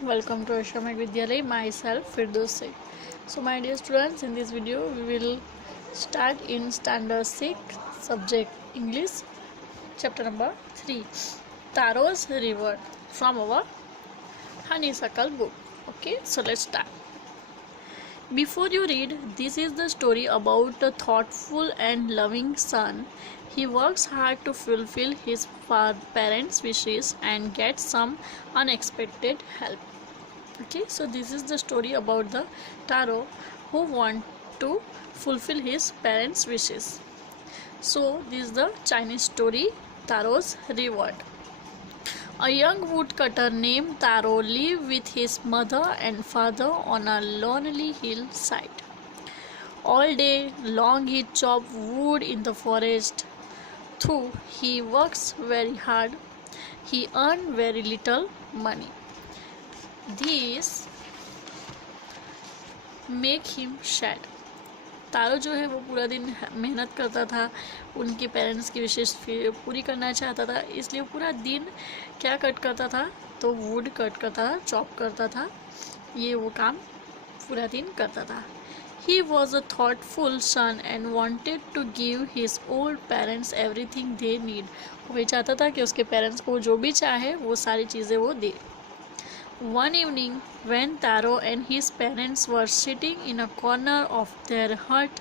Welcome to Ashramik Vidyalaya, myself Firdaus Sheikh. So my dear students, in this video we will start in standard 6 subject English, chapter number 3, Taro's Reward, from our Honeysuckle book. Okay, so let's start. Before you read, this is the story about a thoughtful and loving son. He works hard to fulfill his parents' wishes and gets some unexpected help. Okay, so this is the story about the Taro who want to fulfill his parents' wishes. So this is the Chinese story, Taro's Reward. A young woodcutter named Taro lived with his mother and father on a lonely hillside. All day long he chopped wood in the forest. Though he works very hard, he earned very little money. These make him sad. तारो जो है वो पूरा दिन मेहनत करता था, उनके parents की विशेष पूरी करना चाहता था, इसलिए पूरा दिन क्या कट करता था, तो वुड कट करता था, चॉप करता था, ये वो काम पूरा दिन करता था. He was a thoughtful son and wanted to give his old parents everything they need. वो चाहता था कि उसके पेरेंट्स को जो भी चाहे वो सारी चीज़ें वो दे. One evening, when Taro and his parents were sitting in a corner of their hut,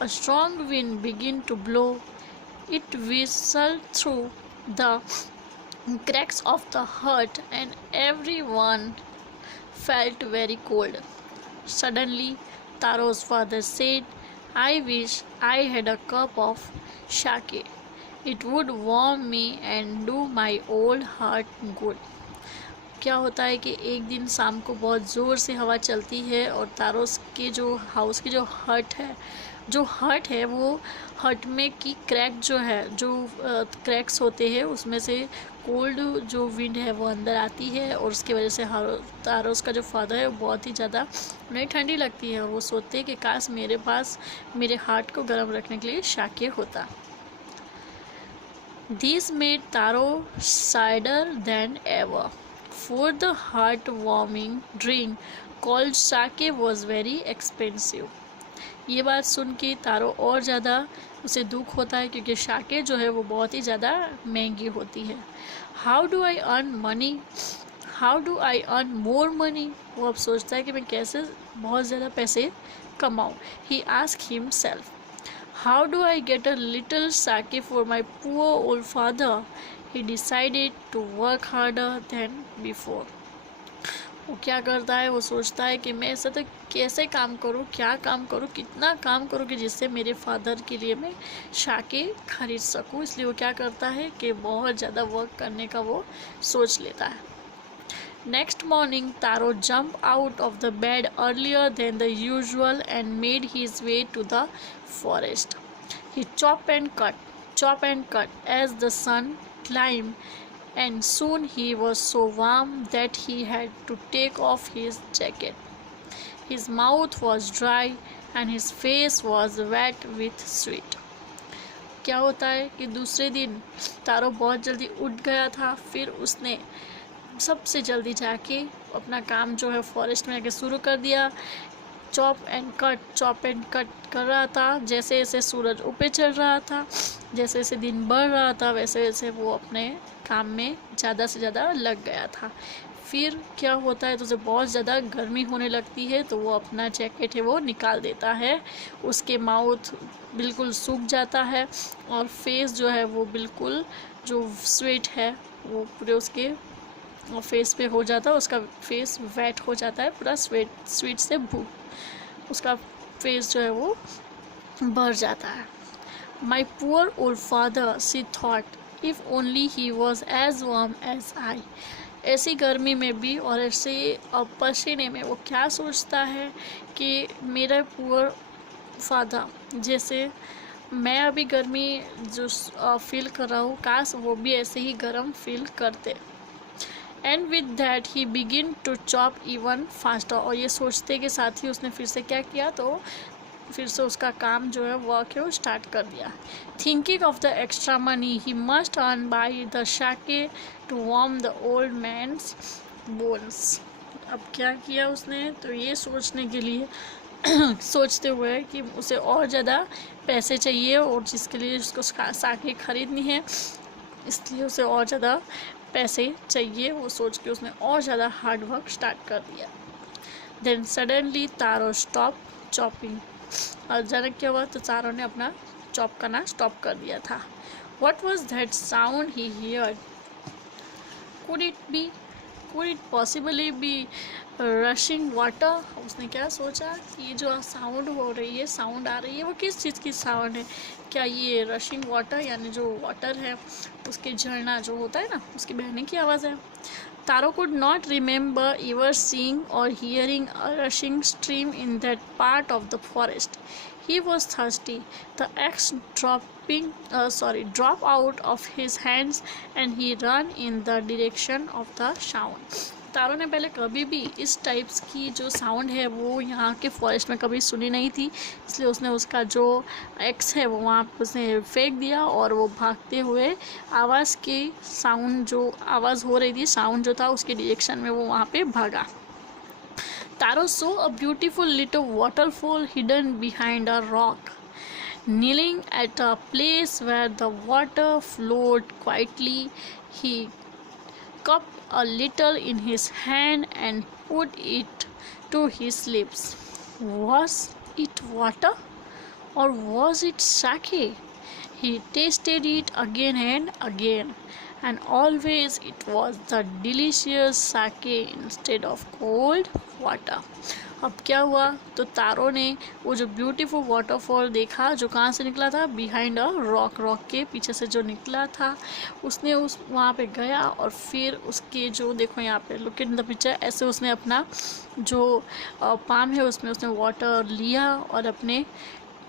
a strong wind began to blow. It whistled through the cracks of the hut, and everyone felt very cold. Suddenly, Taro's father said, "I wish I had a cup of sake. It would warm me and do my old heart good." क्या होता है कि एक दिन शाम को बहुत ज़ोर से हवा चलती है और तारोस के जो हाउस की जो हट है वो हट में की क्रैक जो है, जो क्रैक्स होते हैं उसमें से कोल्ड जो विंड है वो अंदर आती है और उसकी वजह से तारोस का जो फादर है वो बहुत ही ज़्यादा उन्हें ठंडी लगती है और वो सोचते हैं कि काश मेरे पास मेरे हार्ट को गर्म रखने के लिए शाके होता. This made Taro sadder than ever. For the heart-warming drink called sake was very expensive. ये बात सुन के तारो और ज़्यादा उसे दुख होता है क्योंकि शाके जो है वो बहुत ही ज़्यादा महंगी होती है. How do I earn money? How do I earn more money? वो अब सोचता है कि मैं कैसे बहुत ज़्यादा पैसे कमाऊँ. He asked himself, how do I get a little sake for my poor old father? He decided to work harder than before. वो क्या करता है, वो सोचता है कि मैं ऐसा तो कैसे काम करूँ, क्या काम करूँ, कितना काम करूँ कि जिससे मेरे फादर के लिए मैं शाके खरीद सकूँ. इसलिए वो क्या करता है कि बहुत ज़्यादा वर्क करने का वो सोच लेता है. Next morning, Taro jumped out of the bed earlier than the usual and made his way to the forest. He chopped and cut as the sun climbed, and soon he was so warm that he had to take off his jacket. His mouth was dry and his face was wet with sweat. क्या होता है कि दूसरे दिन तारो बहुत जल्दी उठ गया था. फिर उसने सबसे जल्दी जाके अपना काम जो है फॉरेस्ट में आके शुरू कर दिया. चॉप एंड कट कर रहा था. जैसे जैसे सूरज ऊपर चढ़ रहा था, जैसे जैसे दिन बढ़ रहा था, वैसे वैसे वो अपने काम में ज़्यादा से ज़्यादा लग गया था. फिर क्या होता है तो उसे बहुत ज़्यादा गर्मी होने लगती है तो वो अपना जैकेट है वो निकाल देता है. उसके माउथ बिल्कुल सूख जाता है और फेस जो है वो बिल्कुल जो स्वेट है वो पूरे उसके फेस पे हो जाता है. उसका फेस वेट हो जाता है, पूरा स्वीट से उसका फेस जो है वो भर जाता है. My poor old father, she thought, if only he was as warm as I. ऐसी गर्मी में भी और ऐसे पसीने में वो क्या सोचता है कि मेरा पुअर फादर, जैसे मैं अभी गर्मी जो फील कर रहा हूँ, काश वो भी ऐसे ही गर्म फील करते. And with that he began to chop even faster. और ये सोचते के साथ ही उसने फिर से क्या किया, तो फिर से उसका काम जो है वर्क है वो स्टार्ट कर दिया. Thinking of the extra money he must earn by the sake to warm the old man's bones. अब क्या किया उसने, तो ये सोचने के लिए सोचते हुए कि उसे और ज़्यादा पैसे चाहिए और जिसके लिए उसको साके खरीदनी है, इसलिए उसे और ज़्यादा पैसे चाहिए, वो सोच के उसने और ज़्यादा हार्ड वर्क स्टार्ट कर दिया। देन सडनली तारो स्टॉप चॉपिंग। अचानक क्या हुआ, तो तारो ने अपना चॉप करना स्टॉप कर दिया था। What was that sound he heard? Could it be, could it possibly be rushing water? उसने क्या सोचा कि ये जो साउंड हो रही है, साउंड आ रही है, वो किस चीज़ की साउंड है? क्या ये रशिंग वाटर यानी जो वाटर है उसके झरना जो होता है ना, उसके बहने की आवाज़ है? Taro could not remember ever seeing or hearing a rushing stream in that part of the forest. He was thirsty. The axe drop out of his hands, and he ran in the direction of the sound. तारो ने पहले कभी भी इस types की जो sound है वो यहाँ के फॉरेस्ट में कभी सुनी नहीं थी, इसलिए उसने उसका जो एक्स है वो वहाँ पर उसने फेंक दिया और वो भागते हुए आवाज़ की साउंड जो आवाज़ हो रही थी, साउंड जो था उसके डायरेक्शन में वो वहाँ पे भागा। Taro saw a beautiful little waterfall hidden behind a rock. Kneeling at a place where the water flowed quietly, he cupped a little in his hand and put it to his lips. Was it water or was it sake? He tasted it again and again, and always it was the delicious sake instead of cold water. अब क्या हुआ, तो तारो ने वो जो beautiful waterfall देखा जो कहाँ से निकला था, बिहाइंड अ रॉक, रॉक के पीछे से जो निकला था, उसने उस वहाँ पे गया और फिर उसके जो देखो यहाँ पे लुक इन द पिक्चर, ऐसे उसने अपना जो पाम है उसमें उसने वाटर लिया और अपने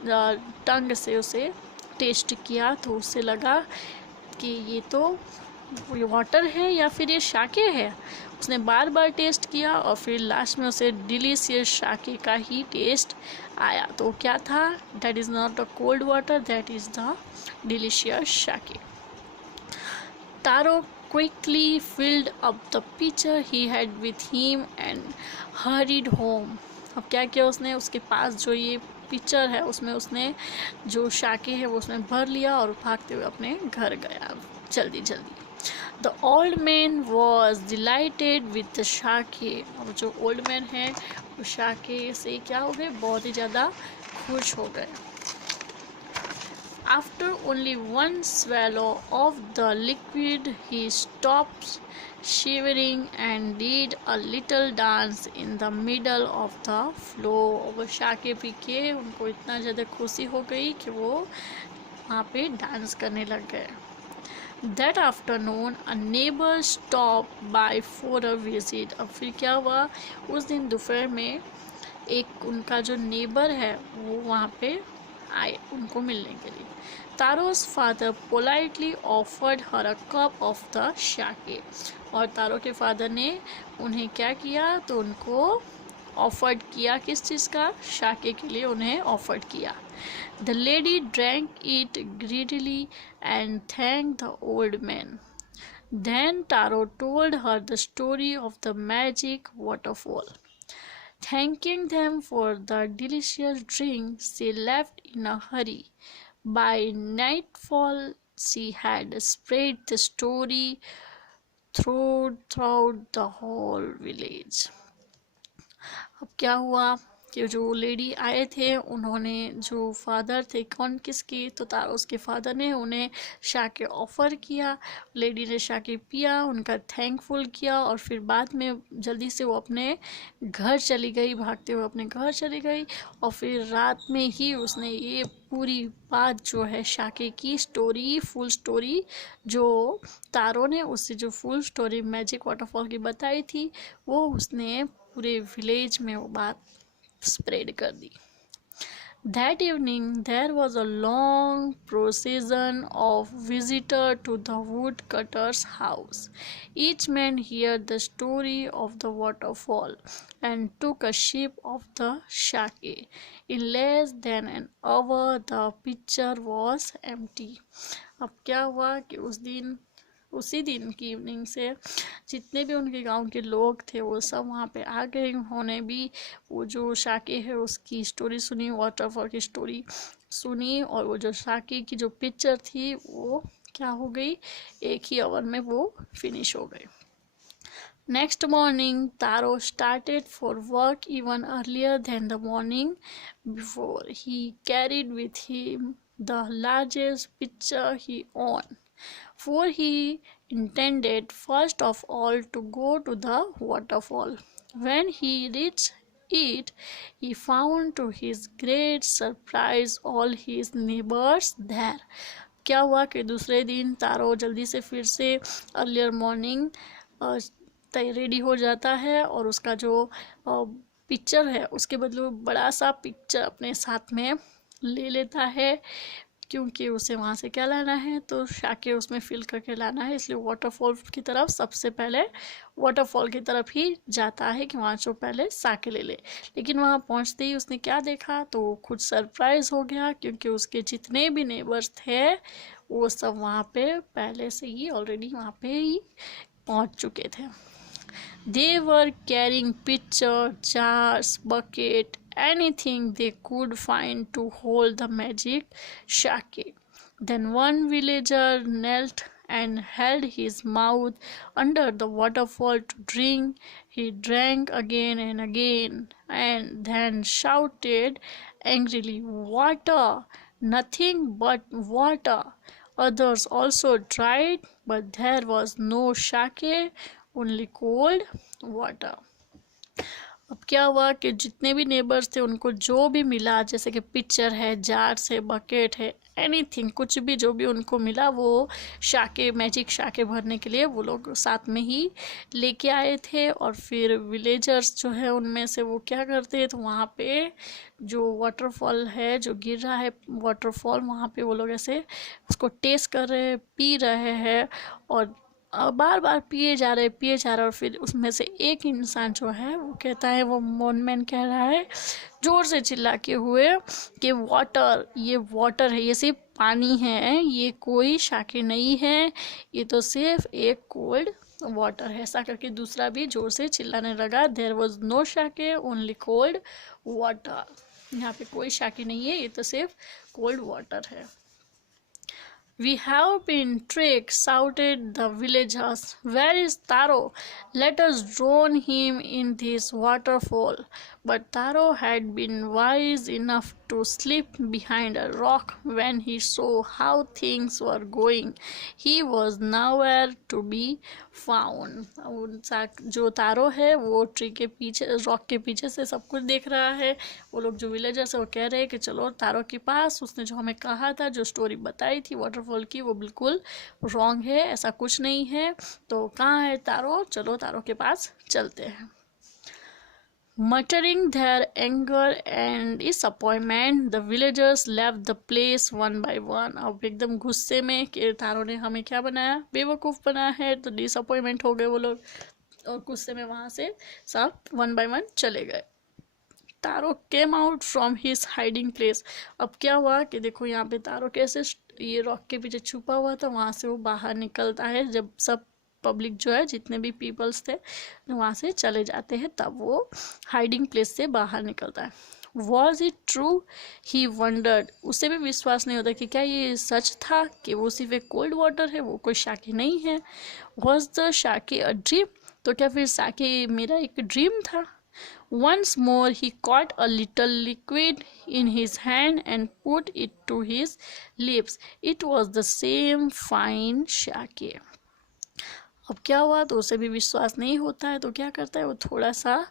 टंग से उसे टेस्ट किया, तो उससे लगा कि ये तो वाटर है या फिर ये शाके है। उसने बार बार टेस्ट किया और फिर लास्ट में उसे डिलीशियस शाके का ही टेस्ट आया। तो क्या था, that is not a cold water, that is the delicious sake. Taro quickly filled up the pitcher he had with him and hurried home. अब क्या किया उसने, उसके पास जो ये पिक्चर है उसमें उसने जो शाके है वो उसमें भर लिया और भागते हुए अपने घर गया जल्दी जल्दी। The old man was delighted with the sake. और जो ओल्ड मैन है वो शाके से क्या हो गए, बहुत ही ज़्यादा खुश हो गए। After only one swallow of the liquid, he stopped shivering and did a little dance in the middle of the floor. वो शाके पी के उनको इतना ज़्यादा खुशी हो गई कि वो वहाँ पे डांस करने लग गए। That afternoon, a neighbor stopped by for a visit. अब फिर क्या हुआ, उस दिन दोपहर में एक उनका जो नेबर है वो वहाँ पे आए उनको मिलने के लिए। तारो's father politely offered her a cup of the sake. और तारो के फादर ने उन्हें क्या किया, तो उनको ऑफर्ड किया, किस चीज़ का, शाके के लिए उन्हें ऑफर्ड किया। The lady drank it greedily and thanked the old man. Then Taro told her the story of the magic waterfall. Thanking them for the delicious drink, she left in a hurry. By nightfall, she had spread the story throughout the whole village. अब क्या हुआ कि जो lady आए थे उन्होंने जो father थे, कौन किसके, तो तारो उसके फादर ने उन्हें शाके ऑफ़र किया। लेडी ने शाके पिया, उनका थैंकफुल किया और फिर बाद में जल्दी से वो अपने घर चली गई, भागते हुए अपने घर चली गई। और फिर रात में ही उसने ये पूरी बात जो है शाके की स्टोरी, फुल स्टोरी जो तारो ने उससे जो फुल स्टोरी मैजिक वाटरफॉल की बताई थी, वो उसने पूरे विलेज में वो बात स्प्रेड कर दी। That evening there was a long procession of visitors to the woodcutter's house. Each man heard the story of the waterfall and took a sip of the sake. In less than an hour the pitcher was empty. अब क्या हुआ कि उस दिन उसी दिन की evening से जितने भी उनके गांव के लोग थे वो सब वहाँ पे आ गए। उन्होंने भी वो जो शाके है उसकी स्टोरी सुनी, वाटरफॉल की स्टोरी सुनी, और वो जो शाके की जो पिक्चर थी वो क्या हो गई, एक ही आवर में वो फिनिश हो गई। Next morning, Taro started for work even earlier than the morning before. He carried with him the largest pitcher he owned, for he intended first of all to go to the waterfall. When he reached it, he found to his great surprise all his neighbors there. क्या हुआ कि दूसरे दिन तारो जल्दी से फिर से earlier morning ready हो जाता है और उसका जो पिक्चर है उसके बदले बड़ा सा पिक्चर अपने साथ में ले लेता है, क्योंकि उसे वहाँ से क्या लाना है, तो शाके उसमें फिल करके लाना है। इसलिए वाटरफॉल की तरफ सबसे पहले वाटरफॉल की तरफ ही जाता है कि वहाँ जो पहले साके ले ले। लेकिन वहाँ पहुँचते ही उसने क्या देखा, तो वो खुद सरप्राइज हो गया, क्योंकि उसके जितने भी नेबर्स थे वो सब वहाँ पे पहले से ही ऑलरेडी वहाँ पे ही पहुँच चुके थे। They were carrying pitcher, jars, bucket, anything they could find to hold the magic sake. Then one villager knelt and held his mouth under the waterfall to drink. He drank again and again, and then shouted angrily, "Water! Nothing but water!" Others also tried, but there was no sake, only cold water. अब क्या हुआ कि जितने भी neighbours थे उनको जो भी मिला, जैसे कि पिक्चर है, जार्स है, बकेट है, एनीथिंग, कुछ भी जो भी उनको मिला वो शाके, मैजिक शाके भरने के लिए वो लोग साथ में ही लेके आए थे। और फिर विलेजर्स जो है उनमें से वो क्या करते हैं, तो वहाँ पे जो वाटरफॉल है, जो गिर रहा है वाटरफॉल, वहाँ पे वो लोग ऐसे उसको टेस्ट कर रहे हैं, पी रहे हैं, और बार बार पिए जा रहे और फिर उसमें से एक इंसान जो है वो कहता है, वो मोनमैन कह रहा है जोर से चिल्ला के हुए कि वाटर, ये वाटर है, ये सिर्फ पानी है, ये कोई शाके नहीं है, ये तो सिर्फ एक कोल्ड वाटर है। ऐसा करके दूसरा भी जोर से चिल्लाने लगा, there was no sake, only cold water. यहाँ पे कोई शाके नहीं है, ये तो सिर्फ कोल्ड वाटर है। "We have been tricked," shouted the villagers. "Where is Taro? Let us drown him in this waterfall." But Taro had been wise enough to slip behind a rock when he saw how things were going. He was nowhere to be found. जो तारो है वो tree के पीछे, rock के पीछे से सब कुछ देख रहा है। वो लोग जो विलेजर्स है वो कह रहे हैं कि चलो तारो के पास, उसने जो हमें कहा था, जो स्टोरी बताई थी वाटरफॉल की, वो बिल्कुल रॉन्ग है, ऐसा कुछ नहीं है। तो कहाँ है तारो, चलो तारो के पास चलते हैं। Muttering their anger and disappointment, the villagers left the place one by one. अब एकदम गुस्से में कि तारो ने हमें क्या बनाया, बेवकूफ़ बनाया है, तो डिसअपॉइंटमेंट हो गए वो लोग, और गुस्से में वहाँ से सब वन बाय वन चले गए। Taro came out from his hiding place. अब क्या हुआ कि देखो यहाँ पे तारो कैसे ये रॉक के पीछे छुपा हुआ था, वहाँ से वो बाहर निकलता है जब सब पब्लिक जो है, जितने भी पीपल्स थे वहाँ से चले जाते हैं, तब वो हाइडिंग प्लेस से बाहर निकलता है। Was it true, he wondered. उसे भी विश्वास नहीं होता कि क्या ये सच था कि वो सिर्फ एक कोल्ड वाटर है, वो कोई शाके नहीं है। वॉज द शाके अ ड्रीम, तो क्या फिर शाके मेरा एक ड्रीम था। Once more he caught a little liquid in his hand and put it to his lips. It was the same fine sake. अब क्या हुआ, तो उसे भी विश्वास नहीं होता है, तो क्या करता है, वो थोड़ा सा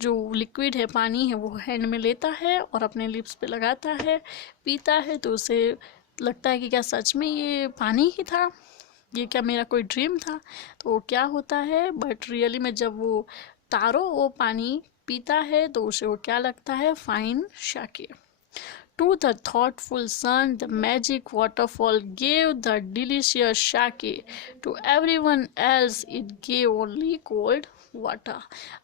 जो लिक्विड है, पानी है, वो हैंड में लेता है और अपने लिप्स पे लगाता है, पीता है, तो उसे लगता है कि क्या सच में ये पानी ही था, ये क्या मेरा कोई ड्रीम था। तो वो क्या होता है, बट रियली में जब वो तारो वो पानी पीता है तो उसे वो क्या लगता है, fine शाके। To the thoughtful son, the magic waterfall gave the delicious sake. To everyone else, it gave only cold water.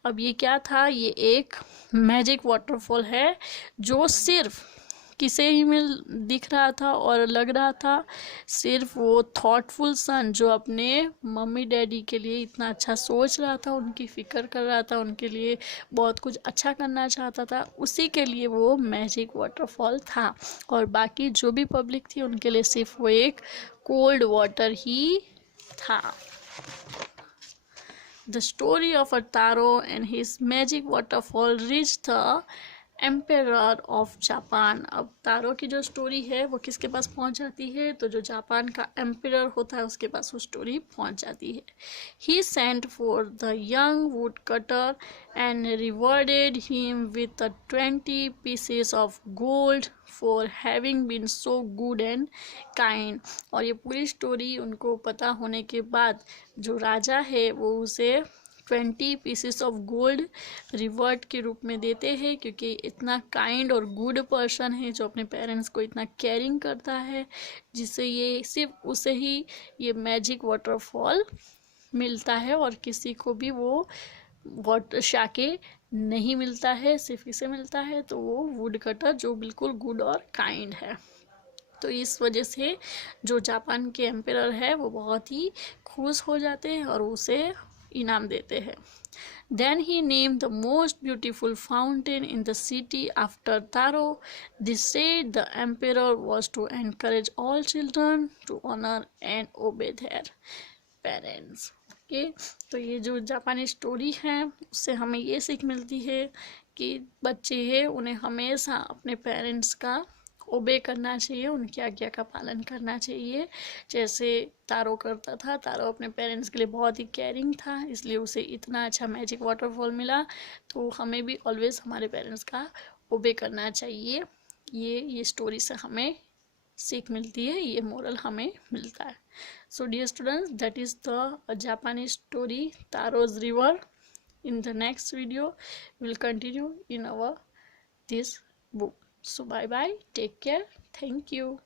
अब ये क्या था, ये एक मैजिक वाटरफॉल है जो सिर्फ किसे ही मिल दिख रहा था और लग रहा था, सिर्फ वो थॉटफुल सन जो अपने मम्मी डैडी के लिए इतना अच्छा सोच रहा था, उनकी फिक्र कर रहा था, उनके लिए बहुत कुछ अच्छा करना चाहता था, उसी के लिए वो मैजिक वाटरफॉल था। और बाकी जो भी पब्लिक थी उनके लिए सिर्फ वो एक कोल्ड वाटर ही था। The story of Taro and his magic waterfall reached the emperor of Japan. अब तारो की जो स्टोरी है वो किसके पास पहुंच जाती है, तो जो जापान का एम्पेरर होता है उसके पास वो स्टोरी पहुंच जाती है। He sent for the young wood cutter and rewarded him with 20 pieces of gold for having been so good and kind. और ये पूरी स्टोरी उनको पता होने के बाद जो राजा है वो उसे 20 पीसेस ऑफ गोल्ड रिवॉर्ड के रूप में देते हैं, क्योंकि इतना काइंड और गुड पर्सन है जो अपने पेरेंट्स को इतना केयरिंग करता है, जिससे ये सिर्फ उसे ही ये मैजिक वाटरफॉल मिलता है और किसी को भी वो वाटर शाके नहीं मिलता है, सिर्फ इसे मिलता है। तो वो वुड कटर जो बिल्कुल गुड और काइंड है। तो इस वजह से जो जापान के एम्पेरर है वो बहुत ही खुश हो जाते हैं और उसे इनाम देते हैं। Then he named the most beautiful fountain in the city after Taro. This said the emperor was to encourage all children to honor and obey their parents. Okay, तो ये जो जापानी स्टोरी है उससे हमें ये सीख मिलती है कि बच्चे हैं उन्हें हमेशा अपने पेरेंट्स का ओबे करना चाहिए, उनकी आज्ञा का पालन करना चाहिए, जैसे तारो करता था। तारो अपने पेरेंट्स के लिए बहुत ही केयरिंग था, इसलिए उसे इतना अच्छा मैजिक वाटरफॉल मिला। तो हमें भी ऑलवेज हमारे पेरेंट्स का ओबे करना चाहिए। ये स्टोरी से हमें सीख मिलती है, ये मोरल हमें मिलता है। So dear students, that is the Japanese story Taro's river. In the next video we will continue in our this book. So bye bye, take care, thank you.